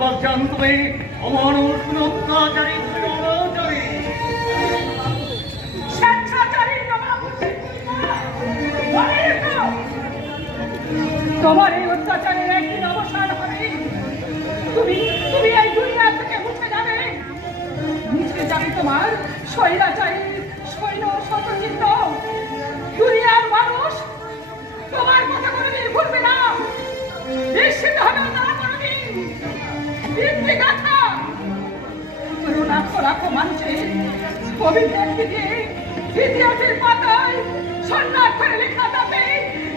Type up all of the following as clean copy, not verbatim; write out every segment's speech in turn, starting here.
ধন্যবাদ জানতে অমানুষ অত্যাচারী অনাচারী তোমার এই অত্যাচারের একদিন অবসান হবে। তুমি তুমি এই দুনিয়া থেকে মুছে যাবে, মুছে যাবে তোমার স্বৈরাচারী সৈন্য শতচিত্ত। দুনিয়ার মানুষ তোমার কথা কোনোদিন ভুলবে না, নিশ্চিত হবে তারা কোনোদিন বৃদ্ধি গাথা লাখো লাখো মানুষের কবি ব্যক্তি দিয়ে ইতিহাসের পাতায় স্বর্ণাক্ষরে লেখা যাবে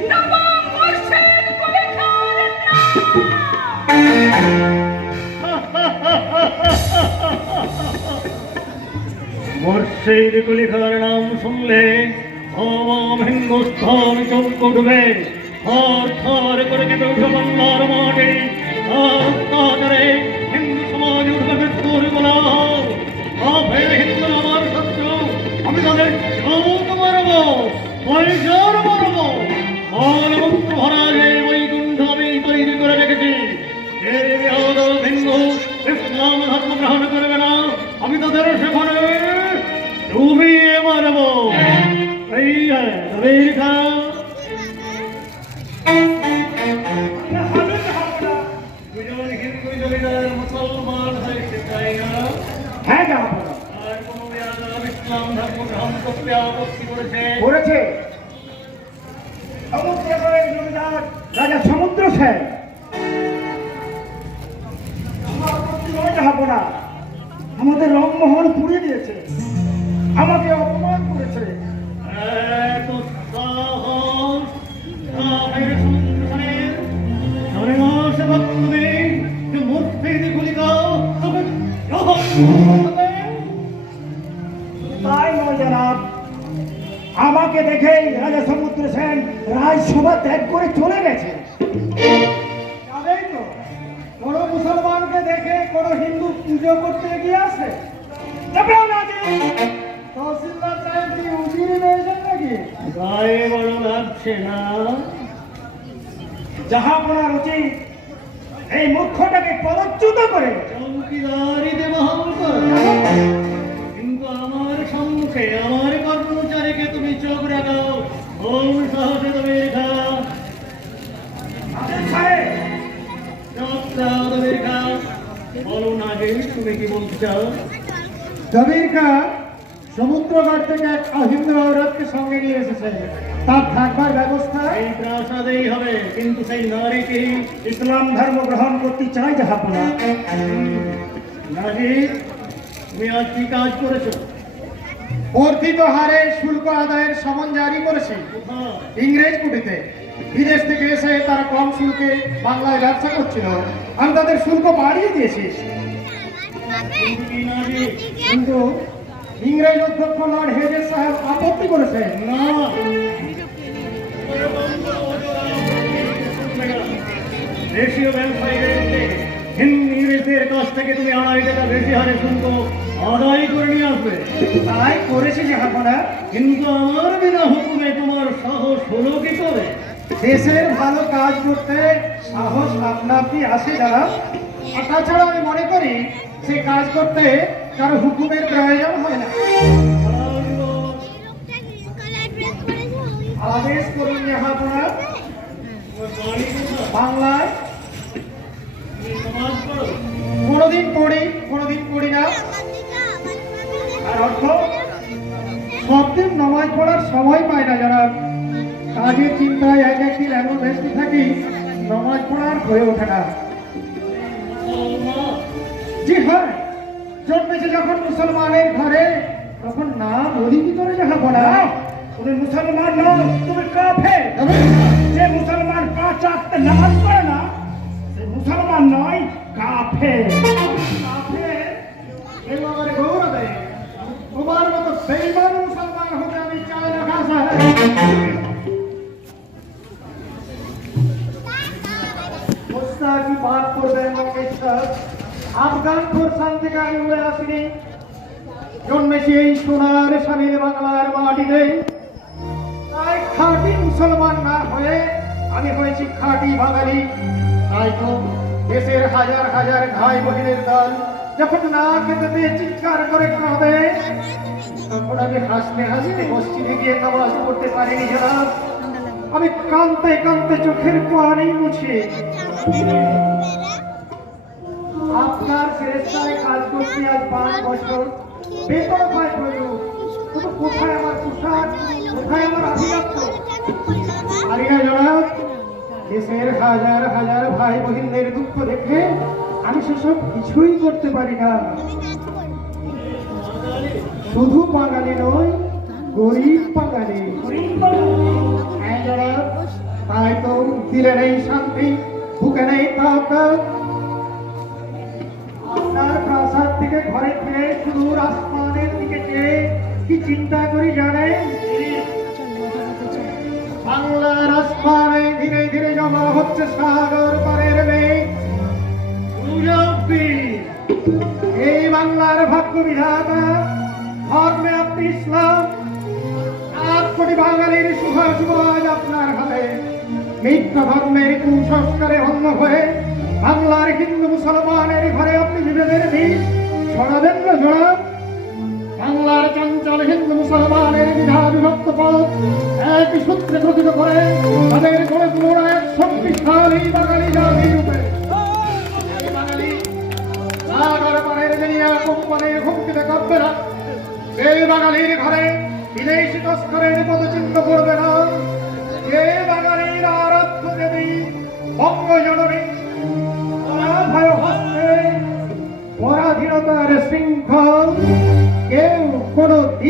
নবম বর্ষের পরীক্ষার বর্ষের কলিকার নাম শুনলে হিন্দুস্থান চমক উঠবে, থর থর করে কেঁপে উঠবে বাংলার মাঠে। অত্যাচারে হিন্দু সমাজ উঠবে মৃত্যুর কোলাহল। হিন্দু আমার শত্রু, আমি তাদের চমক মারবো, পয়সার মারবো। মন্ত্র ভরা যে বৈকুণ্ঠ আমি তৈরি করে রেখেছি, হিন্দু ইসলাম ধর্ম গ্রহণ করবে না, আমি তাদের সেখানে ডুবিয়ে মারবো। এই রেখা দুজন হিন্দু জমিদার মুসলমান হয়েছে, তাই না? হ্যাঁ, আর কোন ইসলাম ধর্ম গ্রহণ করতে আপত্তি করেছে। জমিদার রাজা সমুদ্র সেন যাবো না, আমাদের রংমহল পুড়িয়ে দিয়েছে, আমাকে অপমান করেছে। তাই নয় জনাব, আমাকে দেখেই রাজা সমুদ্র সেন রাজসভা ত্যাগ করে চলে গেছে। কোন মুসলমানকে দেখে কোন হিন্দু পুজো করতে এগিয়ে আসে? তহসিলদার সাহেব কি উজিরে রয়েছেন নাকি? গায়ে বড় লাগছে না? যাহা আপনার উচিত এই মূর্খটাকে পদচ্যুত করে চৌকিদারিতে বহাল কর। কিন্তু আমার সম্মুখে আমার কর্মচারীকে তুমি চোখ রাখাও, ওম সাহসে তুমি রেখা বলো না যে তুমি কি বলতে চাও? জবির খান সমুদ্রঘাট থেকে এক হিন্দু ঔরতকে সঙ্গে নিয়ে এসেছে, তার থাকবার ব্যবস্থা এই প্রাসাদেই হবে, কিন্তু সেই নারীকে ইসলাম ধর্ম গ্রহণ করতে চাই জাহাপনা। নাজির, তুমি আজ কি কাজ করেছো? বর্ধিত হারে শুল্ক আদায়ের সমন জারি করেছে ইংরেজ কুটিতে। বিদেশ থেকে এসে তারা কম শুল্কে বাংলায় ব্যবসা করছিল, আমি তাদের শুল্ক বাড়িয়ে দিয়েছি। কিন্তু ইংরেজ অধ্যক্ষ লর্ড হেজেস সাহেব আপত্তি করেছেন। না, দেশীয় ব্যবসায়ীদের ইংরেজদের কাছ থেকে তুমি 2.5 টাকা বেশি হারে শুল্ক আদায় করে নিয়ে আসবে। তাই করেছি জাহাপনা। কিন্তু আমার বিনা হুকুমে তোমার সাহস হলো কি করে? দেশের ভালো কাজ করতে সাহস আপনা আপনি আসে যারা। আর তাছাড়া আমি মনে করি সে কাজ করতে কারো হুকুমের প্রয়োজন হয় না। আদেশ করুন জাহাপনা। বাংলায় কোনোদিন পড়ি, কোনোদিন পড়ি না। আর অর্থ সবদিন নামাজ পড়ার সময় পায় না যারা। কাজের চিন্তায় এক একদিন এমন ব্যস্ত থাকি নামাজ পড়ার হয়ে ওঠে না। জি হ্যাঁ, জন্মেছে যখন মুসলমানের ঘরে তখন নাম অধিকি করে যাহা বলা। তুমি মুসলমান নও, তুমি কাফের। যে মুসলমান 5 ওয়াক্ত নামাজ পড়ে না সে মুসলমান নয়, কাফের। কাফের এবারে গৌরবে তোমার মতো বেঈমান মুসলমান হতে আমি চাই না। খাসা কি বাদ করবে আফগানপুর শান্তিকে আমি উড়ে আসিনি। জন্মেছি এই সোনার স্বামীর বাংলার মাটিতে, তাই খাঁটি মুসলমান না হয়ে আমি হয়েছি খাঁটি বাঙালি। তাই তো দেশের হাজার হাজার ভাই বহিনের দল যখন না খেতে পেয়ে চিৎকার করে কাঁদে, তখন আমি হাসতে হাসতে মসজিদে গিয়ে নামাজ পড়তে পারিনি জনাব। আমি কাঁদতে কাঁদতে চোখের পানি মুছে আপনার ফেরেশতায় কাজ করতে আজ 5 বছর, বেতন পাই প্রয়োজন, কিন্তু কোথায় আমার পোশাক, কোথায় আমার আধিপত্য? পারি না জনাব। দেশের হাজার হাজার ভাই বহিনদের দুঃখ দেখে আমি সেসব কিছুই করতে পারি না। শুধু বাঙালি নয়, গরিব বাঙালি। হ্যাঁ জনাব, তাই তো দিলে নেই শান্তি, বুকে নেই তাকত। আপনার প্রাসাদ থেকে ঘরে ফিরে সুদূর আসমানের দিকে চেয়ে কি চিন্তা করি জানেন? বাংলার আসমানে ধীরে ধীরে জমা হচ্ছে সাগর পারের মেঘ। এই বাংলার ভাগ্য বিধাতা, ধর্মে আপনি ইসলাম, 8 কোটি বাঙালির শুভ আজ আপনার হাতে। মিথ্যা ধর্মের কুসংস্কারে অন্য হয়ে বাংলার হিন্দু মুসলমানের ঘরে আপনি বিভেদের বীজ ছড়াবেন না জনাব। বাংলার চঞ্চল হিন্দু মুসলমানের দ্বিধা বিভক্ত পথ একই সূত্রে গঠিত করে তাদের গড়ে তুলুন এক শক্তিশালী বাঙালি জাতি রূপে। এই বাঙালি সাগর পারের দুনিয়া কোম্পানির হুমকিতে কাঁপবে না। এই বাঙালির ঘরে বিদেশি তস্করের পদচিহ্ন পড়বে না। যে বাঙালির আরাধ্য দেবী বঙ্গজননী ভয় হস্তে পরাধীনতার শৃঙ্খল কেউ কোনো দিন